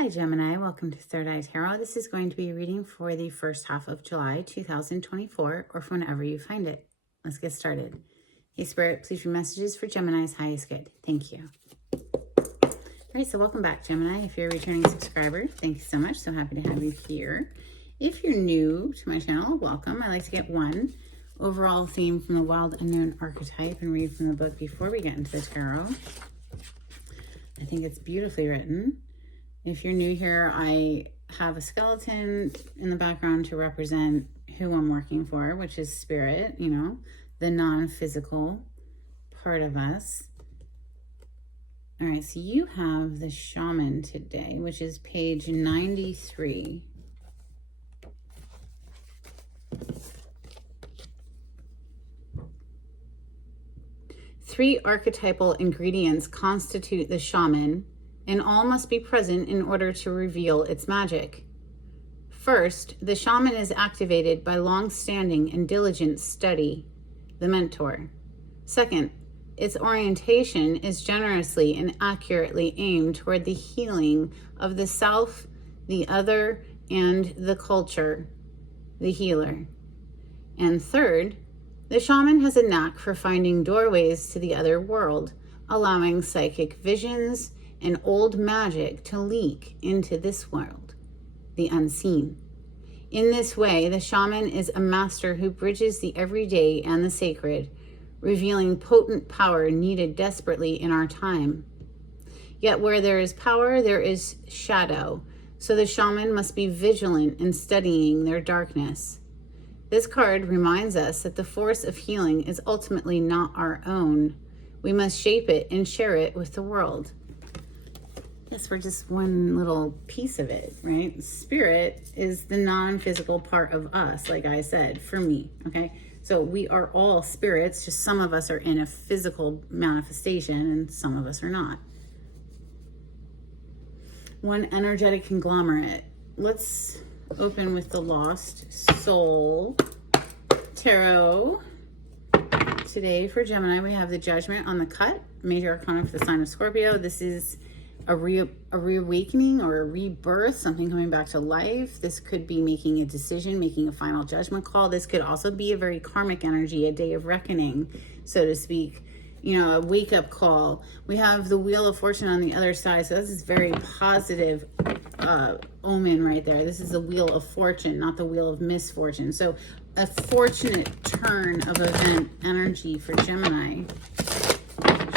Hi Gemini, welcome to Third Eye Tarot. This is going to be a reading for the first half of July 2024 or for whenever you find it. Let's get started. Hey Spirit, please read messages for Gemini's highest good. Thank you. All right, so welcome back Gemini. If you're a returning subscriber, thank you so much. So happy to have you here. If you're new to my channel, welcome. I like to get one overall theme from the Wild Unknown archetype and read from the book before we get into the tarot. I think it's beautifully written. If you're new here, I have a skeleton in the background to represent who I'm working for, which is spirit, you know, the non-physical part of us. All right, so you have the shaman today, which is page 93. Three archetypal ingredients constitute the shaman, and all must be present in order to reveal its magic. First, the shaman is activated by long-standing and diligent study, the mentor. Second, its orientation is generously and accurately aimed toward the healing of the self, the other, and the culture, the healer. And third, the shaman has a knack for finding doorways to the other world, allowing psychic visions and old magic to leak into this world, the unseen. In this way, the shaman is a master who bridges the everyday and the sacred, revealing potent power needed desperately in our time. Yet where there is power, there is shadow, so the shaman must be vigilant in studying their darkness. This card reminds us that the force of healing is ultimately not our own. We must shape it and share it with the world. Yes, we're just one little piece of it, right? Spirit is the non-physical part of us, like I said, for me, okay? So we are all spirits, just some of us are in a physical manifestation and some of us are not. One energetic conglomerate. Let's open with the Lost Soul Tarot. Today for Gemini, we have the Judgment on the Cut, Major Arcana for the sign of Scorpio. This is a reawakening or a rebirth, something coming back to life. This could be making a decision, making a final judgment call. This could also be a very karmic energy, a day of reckoning, so to speak. You know, a wake-up call. We have the Wheel of Fortune on the other side, so this is very positive omen right there. This is the Wheel of Fortune, not the Wheel of Misfortune. So a fortunate turn of event energy for Gemini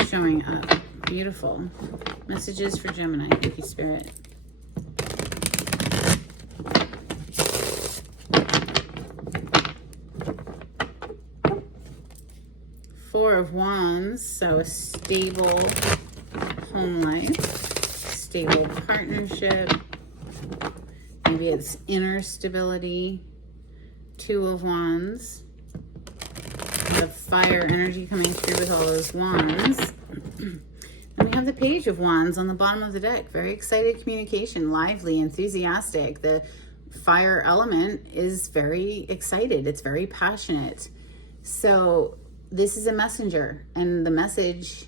showing up. Beautiful. Messages for Gemini. Thank you, Spirit. Four of Wands. So a stable home life, stable partnership. Maybe it's inner stability. Two of Wands. We have fire energy coming through with all those wands. And we have the Page of Wands on the bottom of the deck. Very excited communication, lively, enthusiastic. The fire element is very excited. It's very passionate. So this is a messenger, and the message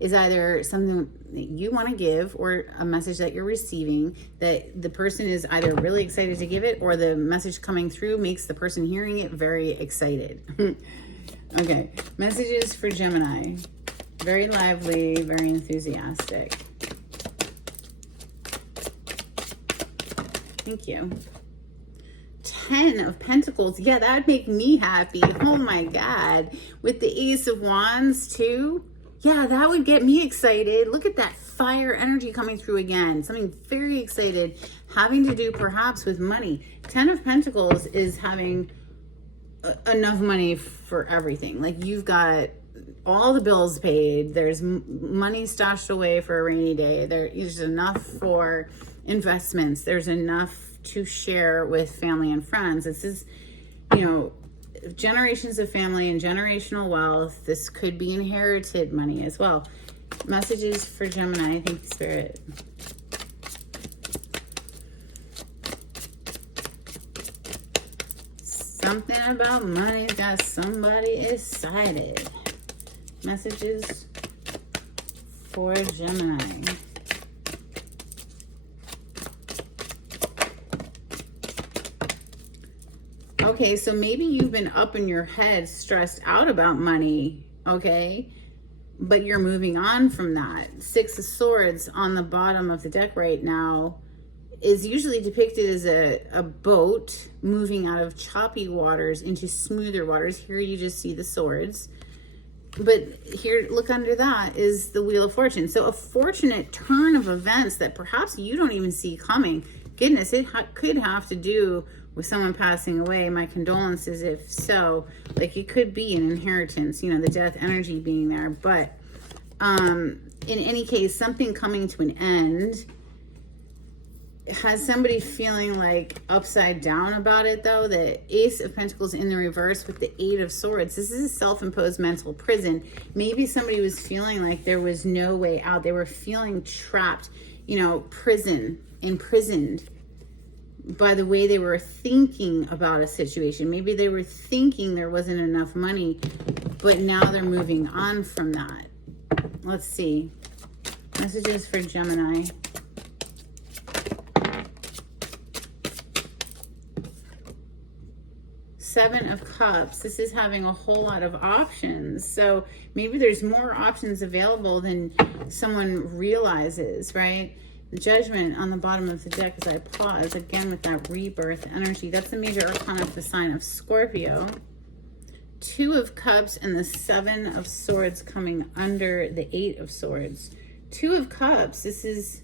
is either something that you want to give or a message that you're receiving that the person is either really excited to give it, or the message coming through makes the person hearing it very excited. Okay, messages for Gemini. Very lively, very enthusiastic. Thank you. 10 of Pentacles. Yeah, that would make me happy. Oh my God. With the Ace of Wands too. Yeah, that would get me excited. Look at that fire energy coming through again. Something very excited, having to do perhaps with money. 10 of Pentacles is having enough money for everything. Like you've got all the bills paid, there's money stashed away for a rainy day, there's enough for investments, there's enough to share with family and friends. This is, you know, generations of family and generational wealth. This could be inherited money as well. Messages for Gemini. Thank you, Spirit. Something about money's got somebody excited. Messages for Gemini. Okay, so maybe you've been up in your head, stressed out about money, okay? But you're moving on from that. Six of Swords on the bottom of the deck right now is usually depicted as a boat moving out of choppy waters into smoother waters. Here you just see the swords. But here, look under that is the Wheel of Fortune. So a fortunate turn of events that perhaps you don't even see coming. Goodness, it could have to do with someone passing away. My condolences if so. Like, it could be an inheritance, you know, the death energy being there. But in any case, something coming to an end. Has somebody feeling like upside down about it though? The Ace of Pentacles in the reverse with the Eight of Swords. This is a self-imposed mental prison. Maybe somebody was feeling like there was no way out. They were feeling trapped, you know, imprisoned by the way they were thinking about a situation. Maybe they were thinking there wasn't enough money, but now they're moving on from that. Let's see. Messages for Gemini. Seven of Cups. This is having a whole lot of options. So maybe there's more options available than someone realizes, right? The Judgment on the bottom of the deck as I pause, again with that rebirth energy. That's the major arcana of the sign of Scorpio. Two of Cups and the Seven of Swords coming under the Eight of Swords. Two of Cups. This is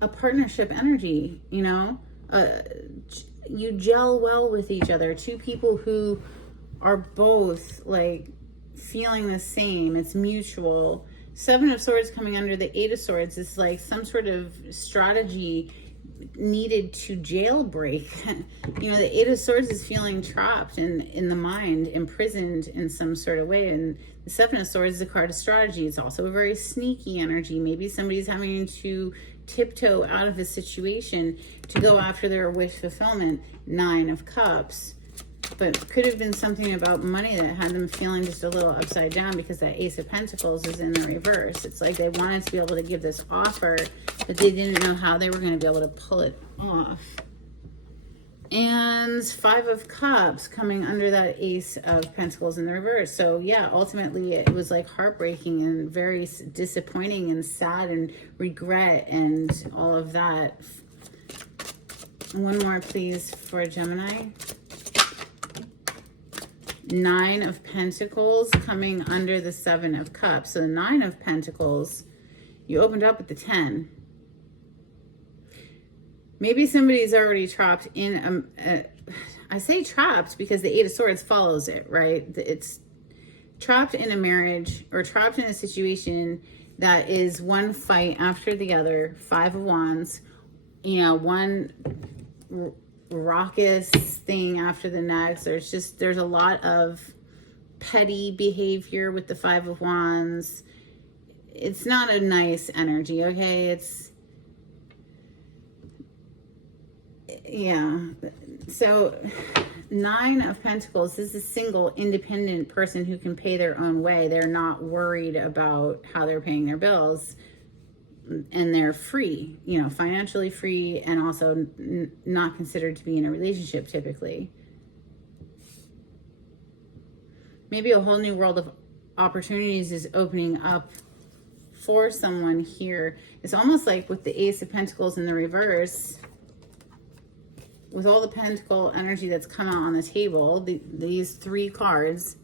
a partnership energy, you know? You gel well with each other. Two people who are both like feeling the same. It's mutual. Seven of Swords coming under the Eight of Swords is like some sort of strategy needed to jailbreak. You know, the Eight of Swords is feeling trapped in the mind, imprisoned in some sort of way. And the Seven of Swords is a card of strategy. It's also a very sneaky energy. Maybe somebody's having to tiptoe out of a situation to go after their wish fulfillment. Nine of Cups. But could have been something about money that had them feeling just a little upside down because that Ace of Pentacles is in the reverse. It's like they wanted to be able to give this offer, but they didn't know how they were going to be able to pull it off. And Five of Cups coming under that Ace of Pentacles in the reverse. So yeah, ultimately it was like heartbreaking and very disappointing and sad and regret and all of that. One more please for Gemini. Nine of Pentacles coming under the Seven of Cups. So the Nine of Pentacles, you opened up with the 10. Maybe somebody's already trapped in I say trapped because the Eight of Swords follows it, right? It's trapped in a marriage or trapped in a situation that is one fight after the other. Five of Wands, you know, one raucous thing after the next. There's a lot of petty behavior with the Five of Wands. It's not a nice energy, okay? Yeah. So Nine of Pentacles is a single independent person who can pay their own way. They're not worried about how they're paying their bills. And they're free, you know, financially free, and also not considered to be in a relationship typically. Maybe a whole new world of opportunities is opening up for someone here. It's almost like with the Ace of Pentacles in the reverse, with all the pentacle energy that's come out on the table, these three cards,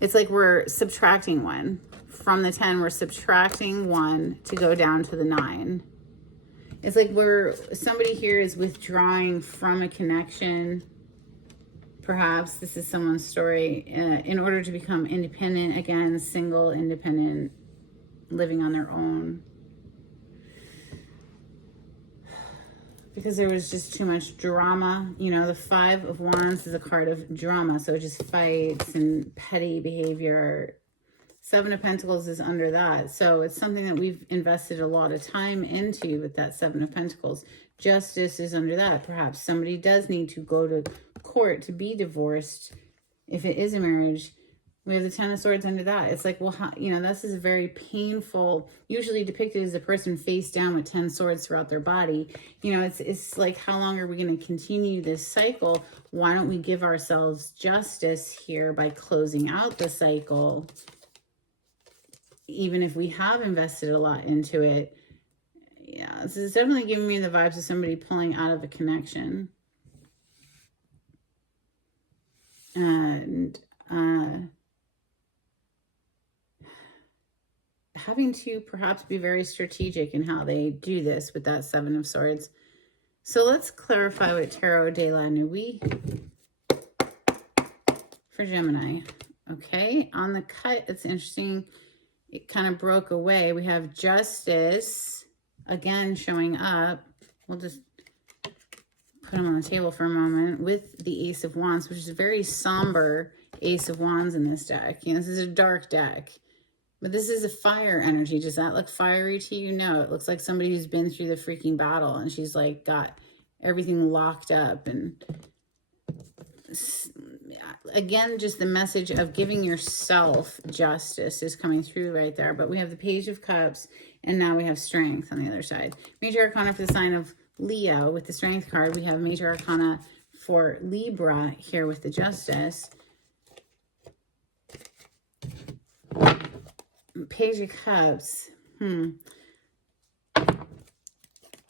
it's like we're subtracting one. From the 10, we're subtracting one to go down to the 9. It's like somebody here is withdrawing from a connection. Perhaps this is someone's story in order to become independent. Again, single, independent, living on their own. Because there was just too much drama. You know, the Five of Wands is a card of drama. So just fights and petty behavior. Seven of Pentacles is under that. So it's something that we've invested a lot of time into with that Seven of Pentacles. Justice is under that. Perhaps somebody does need to go to court to be divorced if it is a marriage. We have the Ten of Swords under that. It's like, well, how, you know, this is very painful, usually depicted as a person face down with 10 swords throughout their body. You know, it's like, how long are we going to continue this cycle? Why don't we give ourselves justice here by closing out the cycle? Even if we have invested a lot into it. Yeah, this is definitely giving me the vibes of somebody pulling out of a connection. And, having to perhaps be very strategic in how they do this with that Seven of Swords. So let's clarify what Tarot de la Nuit for Gemini. Okay, on the cut, it's interesting. It kind of broke away. We have Justice again showing up. We'll just put them on the table for a moment with the Ace of Wands, which is a very somber Ace of Wands in this deck. You know, this is a dark deck. But this is a fire energy. Does that look fiery to you? No, it looks like somebody who's been through the freaking battle and she's like got everything locked up. And again, just the message of giving yourself justice is coming through right there. But we have the Page of Cups and now we have Strength on the other side. Major Arcana for the sign of Leo with the Strength card. We have Major Arcana for Libra here with the Justice. Page of Cups.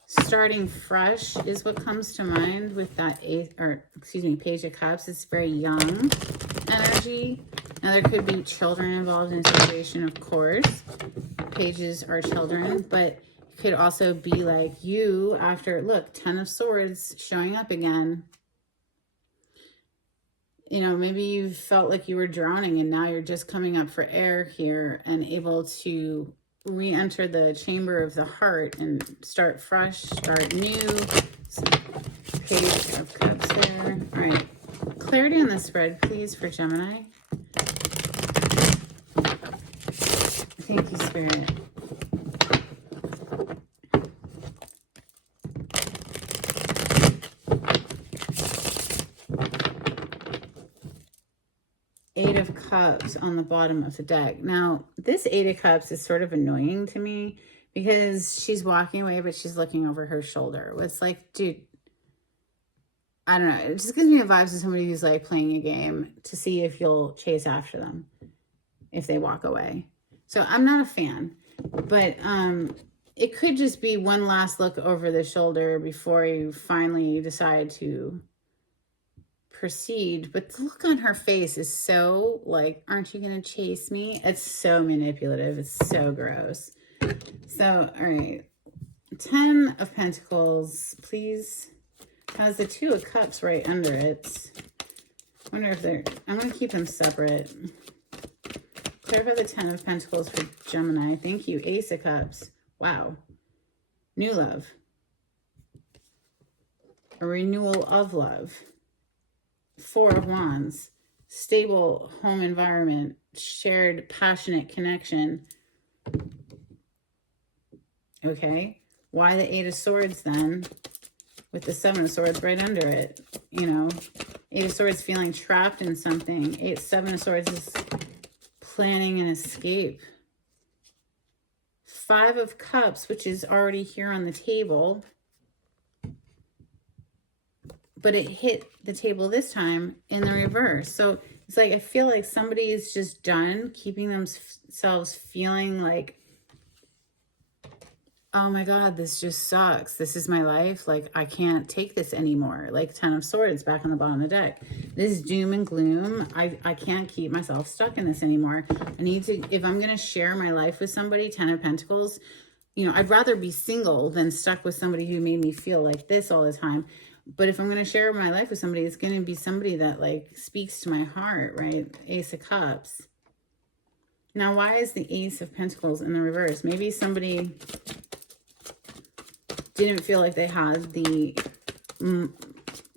Starting fresh is what comes to mind with that Page of Cups. It's very young energy. Now there could be children involved in a situation, of course. Pages are children, but it could also be like you after, look, Ten of Swords showing up again. You know, maybe you felt like you were drowning and now you're just coming up for air here and able to re-enter the chamber of the heart and start fresh, start new. So, Page of Cups there. All right. Clarity on the spread, please, for Gemini. Thank you, Spirit. Eight of Cups on the bottom of the deck. Now, this Eight of Cups is sort of annoying to me because she's walking away, but she's looking over her shoulder. It's like, dude, I don't know. It just gives me the vibes of somebody who's like playing a game to see if you'll chase after them if they walk away. So I'm not a fan, but it could just be one last look over the shoulder before you finally decide to proceed. But the look on her face is so like, aren't you gonna chase me? It's so manipulative. It's so gross. So, all right, 10 of Pentacles, please. Has the Two of Cups right under it. I wonder if they're, I'm gonna keep them separate. Clarify the 10 of Pentacles for Gemini. Thank you. Ace of Cups. Wow. New love. A renewal of love. Four of Wands. Stable home environment. Shared passionate connection. Okay. Why the Eight of Swords then? With the Seven of Swords right under it. You know. Eight of Swords feeling trapped in something. Seven of Swords is planning an escape. Five of Cups, which is already here on the table. But it hit the table this time in the reverse. So it's like, I feel like somebody is just done keeping themselves feeling like, oh my God, this just sucks. This is my life. Like, I can't take this anymore. Like 10 of Swords back on the bottom of the deck. This doom and gloom. I can't keep myself stuck in this anymore. I need to, if I'm going to share my life with somebody, 10 of Pentacles, you know, I'd rather be single than stuck with somebody who made me feel like this all the time. But if I'm going to share my life with somebody, it's going to be somebody that like speaks to my heart, right? Ace of Cups. Now, why is the Ace of Pentacles in the reverse? Maybe somebody didn't feel like they had the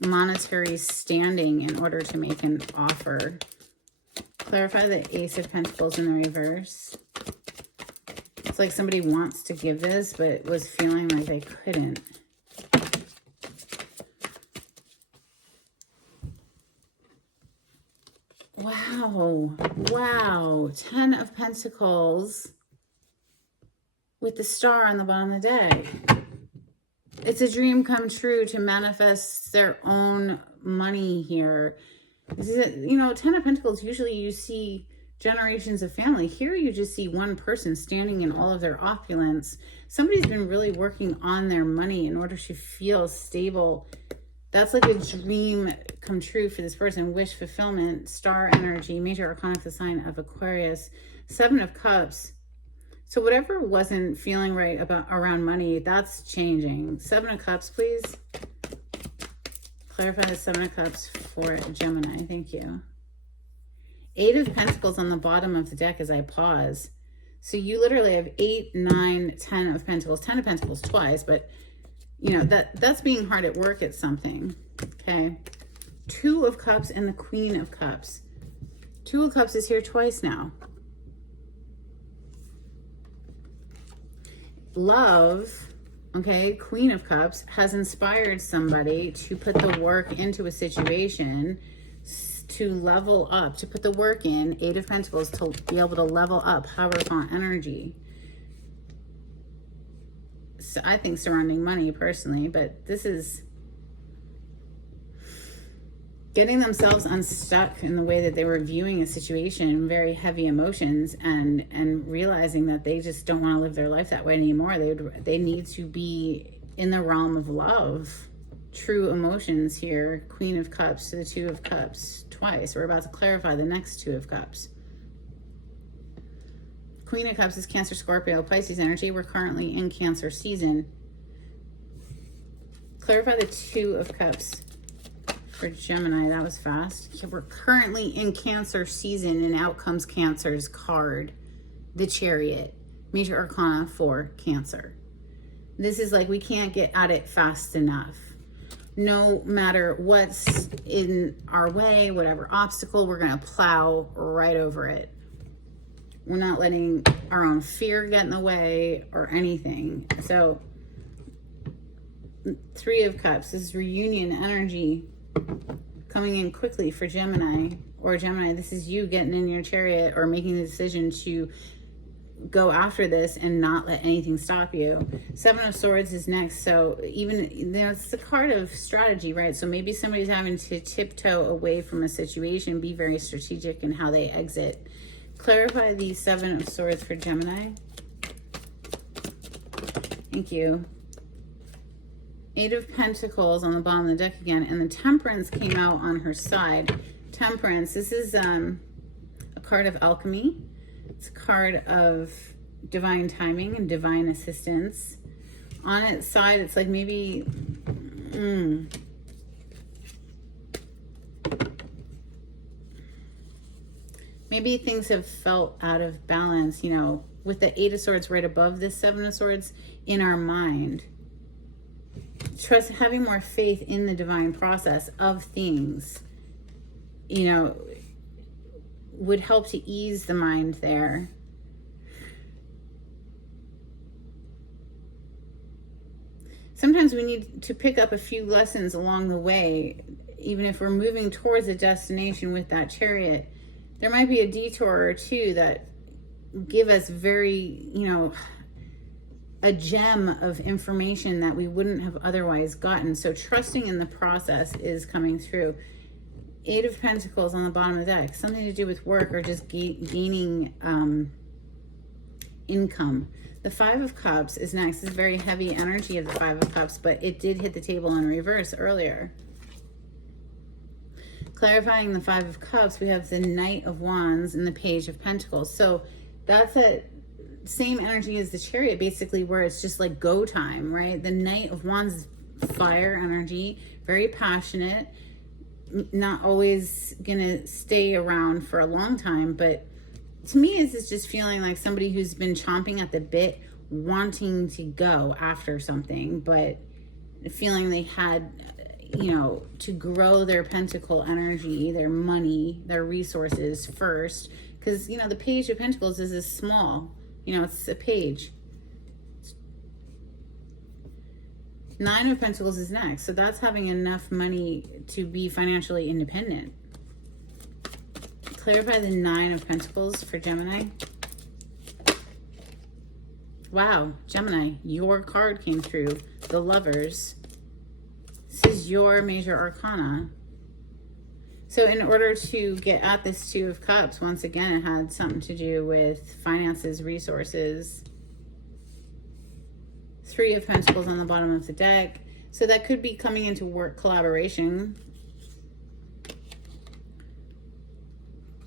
monetary standing in order to make an offer. Clarify the Ace of Pentacles in the reverse. It's like somebody wants to give this, but was feeling like they couldn't. Wow. Wow. 10 of Pentacles with the star on the bottom of the deck. It's a dream come true to manifest their own money here. You know, 10 of Pentacles, usually you see generations of family. Here you just see one person standing in all of their opulence. Somebody's been really working on their money in order to feel stable. That's like a dream come true for this person. Wish fulfillment, star energy, major arcana, the sign of Aquarius, 7 of Cups. So whatever wasn't feeling right around money, that's changing. 7 of Cups, please. Clarify the 7 of Cups for Gemini. Thank you. 8 of Pentacles on the bottom of the deck as I pause. So you literally have 8, 9, 10 of Pentacles. 10 of Pentacles twice, but you know, that's being hard at work at something. Okay. 2 of Cups and the Queen of Cups. 2 of Cups is here twice now. Love, okay, Queen of Cups has inspired somebody to put the work into a situation, to level up, to put the work in. 8 of Pentacles, to be able to level up Hierophant energy. So I think surrounding money personally, but this is getting themselves unstuck in the way that they were viewing a situation, very heavy emotions, and realizing that they just don't want to live their life that way anymore. They need to be in the realm of love, true emotions here. Queen of Cups to the 2 of Cups twice. We're about to clarify the next 2 of Cups. Queen of Cups is Cancer, Scorpio, Pisces energy. We're currently in Cancer season. Clarify the 2 of Cups for Gemini. That was fast. Okay, we're currently in Cancer season, and out comes Cancer's card, the Chariot, major arcana for Cancer. This is like, we can't get at it fast enough. No matter what's in our way, whatever obstacle, we're going to plow right over it. We're not letting our own fear get in the way or anything. So 3 of Cups, this is reunion energy coming in quickly for Gemini. Or Gemini, this is you getting in your chariot or making the decision to go after this and not let anything stop you. 7 of Swords is next. So even, you know, it's the card of strategy, right? So maybe somebody's having to tiptoe away from a situation, be very strategic in how they exit. Clarify the 7 of Swords for Gemini. Thank you. 8 of Pentacles on the bottom of the deck again, and the Temperance came out on her side. Temperance, this is a card of alchemy. It's a card of divine timing and divine assistance. On its side, it's like maybe maybe things have felt out of balance, you know, with the 8 of Swords right above this 7 of Swords in our mind. Trust, having more faith in the divine process of things, you know, would help to ease the mind there. Sometimes we need to pick up a few lessons along the way, even if we're moving towards a destination with that Chariot. There might be a detour or two that give us very, you know, a gem of information that we wouldn't have otherwise gotten. So trusting in the process is coming through. 8 of Pentacles on the bottom of the deck, something to do with work or just gaining income. The 5 of Cups is next. This is very heavy energy of the 5 of Cups, but it did hit the table in reverse earlier. Clarifying the 5 of Cups, we have the Knight of Wands and the Page of Pentacles. So that's a same energy as the Chariot, basically, where it's just like go time, right? The Knight of Wands is fire energy, very passionate, not always gonna stay around for a long time, but to me it's just feeling like somebody who's been chomping at the bit, wanting to go after something, but feeling they had, you know, to grow their pentacle energy, their money, their resources first, because, you know, the Page of Pentacles is this small, you know, it's a page. 9 of Pentacles is next. So that's having enough money to be financially independent. clarify the 9 of Pentacles for Gemini? Wow, Gemini, your card came through. The Lovers. This is your major arcana. So in order to get at this 2 of Cups, once again, it had something to do with finances, resources. 3 of Pentacles on the bottom of the deck. So that could be coming into work collaboration.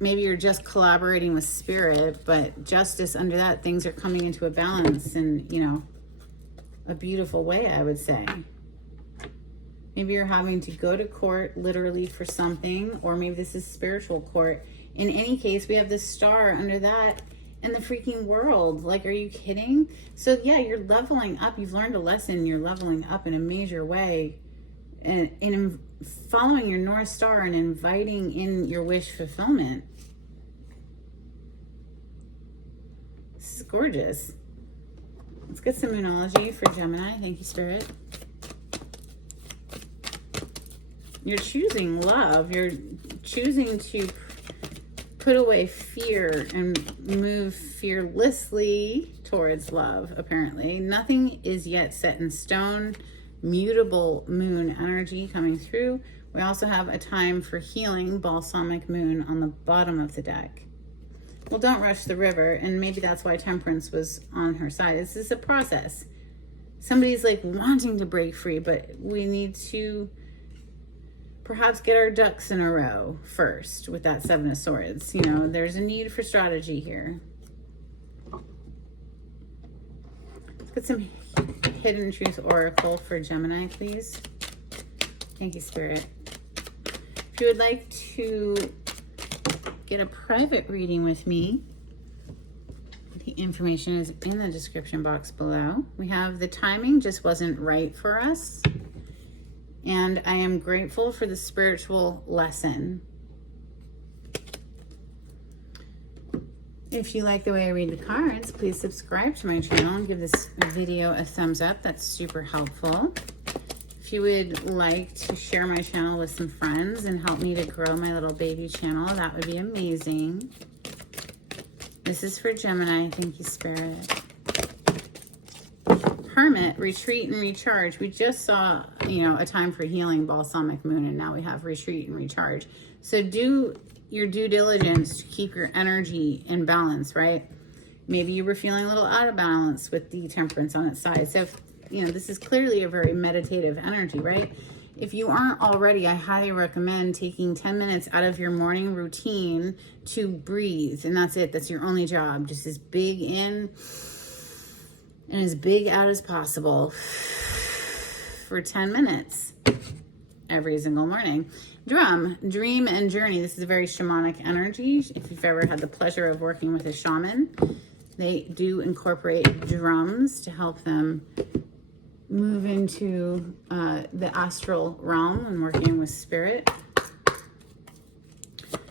Maybe you're just collaborating with spirit, but justice under that, things are coming into a balance in, you know, a beautiful way, I would say. Maybe you're having to go to court literally for something, or maybe this is spiritual court. In any case, we have the Star under that and the freaking World. Like, are you kidding? So yeah, you're leveling up. You've learned a lesson. You're leveling up in a major way. And in following your North Star and inviting in your wish fulfillment. This is gorgeous. Let's get some Moonology for Gemini. Thank you, Spirit. You're choosing love. You're choosing to put away fear and move fearlessly towards love, apparently. Nothing is yet set in stone. Mutable moon energy coming through. We also have a time for healing, balsamic moon on the bottom of the deck. Well, don't rush the river, and maybe that's why Temperance was on her side. This is a process. Somebody's like wanting to break free, but we need to perhaps get our ducks in a row first with that 7 of Swords. You know, there's a need for strategy here. Let's get some Hidden Truth Oracle for Gemini, please. Thank you, Spirit. If you would like to get a private reading with me, the information is in the description box below. We have the timing just wasn't right for us. And I am grateful for the spiritual lesson. If you like the way I read the cards, please subscribe to my channel and give this video a thumbs up. That's super helpful. If you would like to share my channel with some friends and help me to grow my little baby channel, that would be amazing. This is for Gemini. Thank you, Spirit. Hermit, retreat and recharge. We just saw, you know, a time for healing, balsamic moon, and now we have retreat and recharge. So do your due diligence to keep your energy in balance, right? Maybe you were feeling a little out of balance with the Temperance on its side. So, you know, this is clearly a very meditative energy, right? If you aren't already, I highly recommend taking 10 minutes out of your morning routine to breathe. And that's it. That's your only job. Just as big in and as big out as possible for 10 minutes every single morning. Drum, dream and journey. This is a very shamanic energy. If you've ever had the pleasure of working with a shaman, they do incorporate drums to help them move into the astral realm and working with spirit.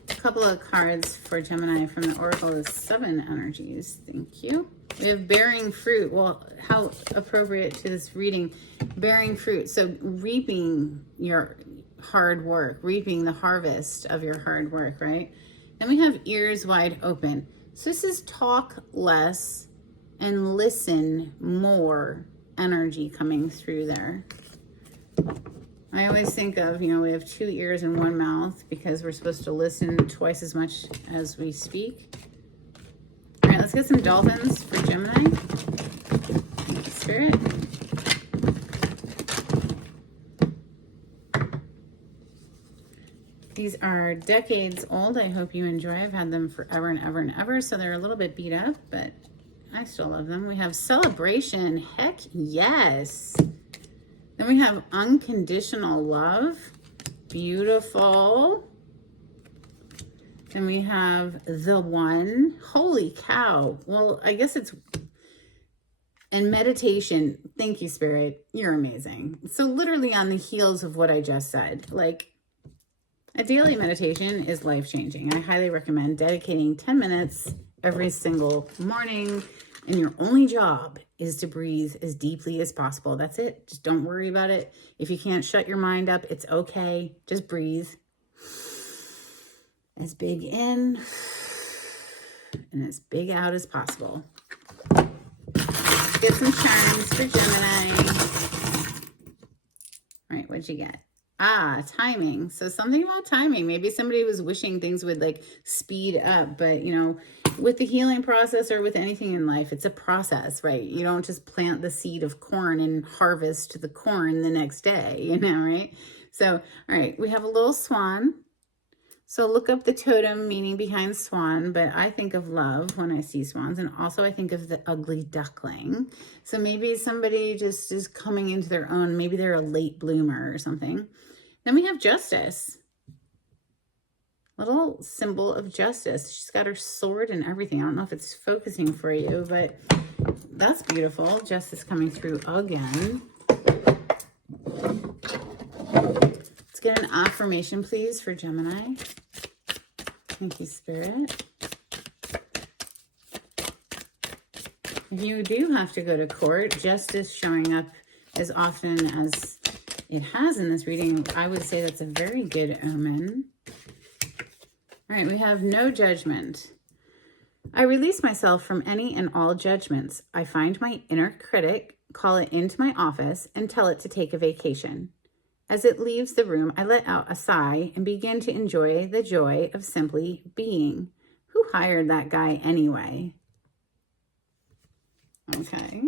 A couple of cards for Gemini from the Oracle of 7 energies. Thank you. We have bearing fruit. Well, how appropriate to this reading. Bearing fruit. So reaping your hard work, reaping the harvest of your hard work, right? Then we have ears wide open. So this is talk less and listen more energy coming through there. I always think of, you know, we have 2 ears and 1 mouth because we're supposed to listen twice as much as we speak. All right, let's get some dolphins for Gemini. Spirit. These are decades old. I hope you enjoy. I've had them forever and ever and ever, so they're a little bit beat up, but I still love them. We have celebration. Heck yes. Then we have unconditional love. Beautiful. Then we have the one. Holy cow. Well, I guess it's... And meditation. Thank you, Spirit. You're amazing. So literally on the heels of what I just said, like, a daily meditation is life-changing. I highly recommend dedicating 10 minutes every single morning, and your only job is to breathe as deeply as possible. That's it. Just don't worry about it. If you can't shut your mind up, it's okay. Just breathe. as big in and as big out as possible. Let's get some charms for Gemini. All right, what'd you get? Ah, timing. So something about timing. Maybe somebody was wishing things would like speed up, but you know, with the healing process or with anything in life, it's a process, right? You don't just plant the seed of corn and harvest the corn the next day, you know, right? So, all right, we have a little swan. So look up the totem meaning behind swan, but I think of love when I see swans. And also I think of the ugly duckling. So maybe somebody just is coming into their own. Maybe they're a late bloomer or something. Then we have justice. Little symbol of justice. She's got her sword and everything. I don't know if it's focusing for you, but that's beautiful. Justice coming through again. Let's get an affirmation, please, for Gemini. Thank you, Spirit. If you do have to go to court, justice showing up as often as it has in this reading, I would say that's a very good omen. All right, we have no judgment. I release myself from any and all judgments. I find my inner critic, call it into my office, and tell it to take a vacation. As it leaves the room, I let out a sigh and begin to enjoy the joy of simply being. Who hired that guy anyway? Okay.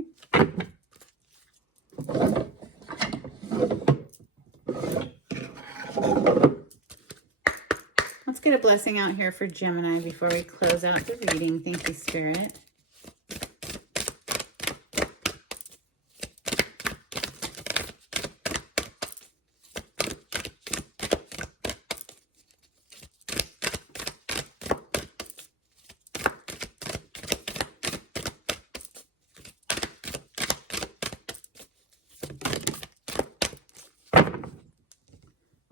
Let's get a blessing out here for Gemini before we close out the reading. Thank you, Spirit.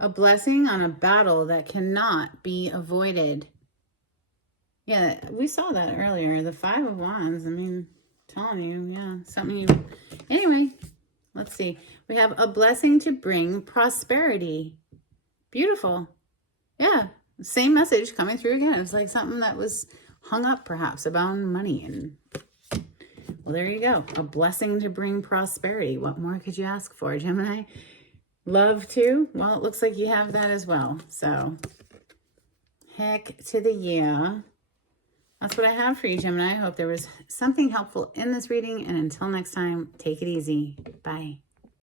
A blessing on a battle that cannot be avoided. Yeah, we saw that earlier. The Five of Wands. I mean, telling you, yeah, something you... Anyway, let's see. We have a blessing to bring prosperity. Beautiful. Yeah, same message coming through again. It's like something that was hung up perhaps about money. And well, there you go. A blessing to bring prosperity. What more could you ask for, Gemini? Love too? Well, it looks like you have that as well. So, heck to the yeah. That's what I have for you, Gemini. I hope there was something helpful in this reading. And until next time, take it easy. Bye.